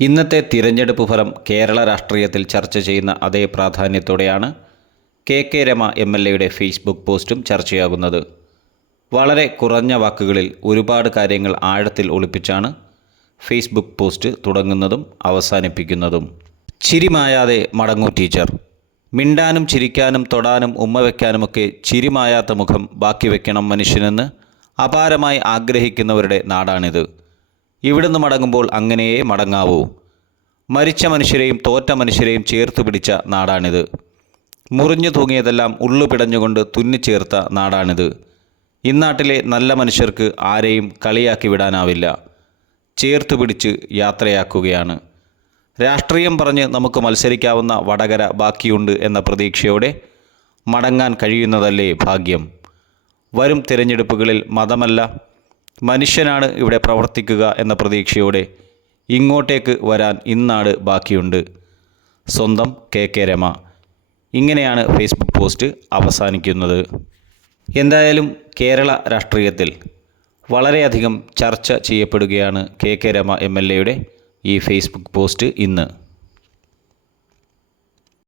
ഇന്നത്തെ തിരഞ്ഞെടുപ്പ് ഫലം കേരള രാഷ്ട്രീയത്തിൽ ചർച്ച ചെയ്യുന്ന അതേ പ്രാധാന്യത്തോടെയാണ് കെ രമ MLAയുടെ ഫേസ്ബുക്ക് പോസ്റ്റും ചർച്ചയാകുന്നത്. വളരെ കുറഞ്ഞ വാക്കുകളിൽ ഒരുപാട് കാര്യങ്ങൾ ആഴത്തിൽ ഒളിപ്പിച്ചാണ് ഫേസ്ബുക്ക് പോസ്റ്റ് തുടങ്ങുന്നതും അവസാനിപ്പിക്കുന്നതും. ചിരിമായാതെ മടങ്ങൂ ടീച്ചർ. മിണ്ടാനും ചിരിക്കാനും തൊടാനും ഉമ്മ വയ്ക്കാനുമൊക്കെ ചിരിമായാത്ത മുഖം ബാക്കി വയ്ക്കണം മനുഷ്യനെന്ന് അപാരമായി ആഗ്രഹിക്കുന്നവരുടെ നാടാണിത്. ഇവിടുന്ന് മടങ്ങുമ്പോൾ അങ്ങനെയേ മടങ്ങാവൂ. മരിച്ച മനുഷ്യരെയും തോറ്റ മനുഷ്യരെയും ചേർത്ത് പിടിച്ച നാടാണിത്. മുറിഞ്ഞു തൂങ്ങിയതെല്ലാം ഉള്ളുപിടഞ്ഞുകൊണ്ട് തുന്നിച്ചേർത്ത നാടാണിത്. ഇന്നാട്ടിലെ നല്ല മനുഷ്യർക്ക് ആരെയും കളിയാക്കി വിടാനാവില്ല. ചേർത്ത് പിടിച്ച് യാത്രയാക്കുകയാണ്. രാഷ്ട്രീയം പറഞ്ഞ് നമുക്ക് മത്സരിക്കാവുന്ന വടകര ബാക്കിയുണ്ട് എന്ന പ്രതീക്ഷയോടെ മടങ്ങാൻ കഴിയുന്നതല്ലേ ഭാഗ്യം. വരും തിരഞ്ഞെടുപ്പുകളിൽ മതമല്ല, മനുഷ്യനാണ് ഇവിടെ പ്രവർത്തിക്കുക എന്ന പ്രതീക്ഷയോടെ ഇങ്ങോട്ടേക്ക് വരാൻ ഇന്നാട് ബാക്കിയുണ്ട്. സ്വന്തം കെ രമ. ഇങ്ങനെയാണ് ഫേസ്ബുക്ക് പോസ്റ്റ് അവസാനിക്കുന്നത്. എന്തായാലും കേരള രാഷ്ട്രീയത്തിൽ വളരെയധികം ചർച്ച ചെയ്യപ്പെടുകയാണ് കെ രമ MLAയുടെ ഈ ഫേസ്ബുക്ക് പോസ്റ്റ് ഇന്ന്.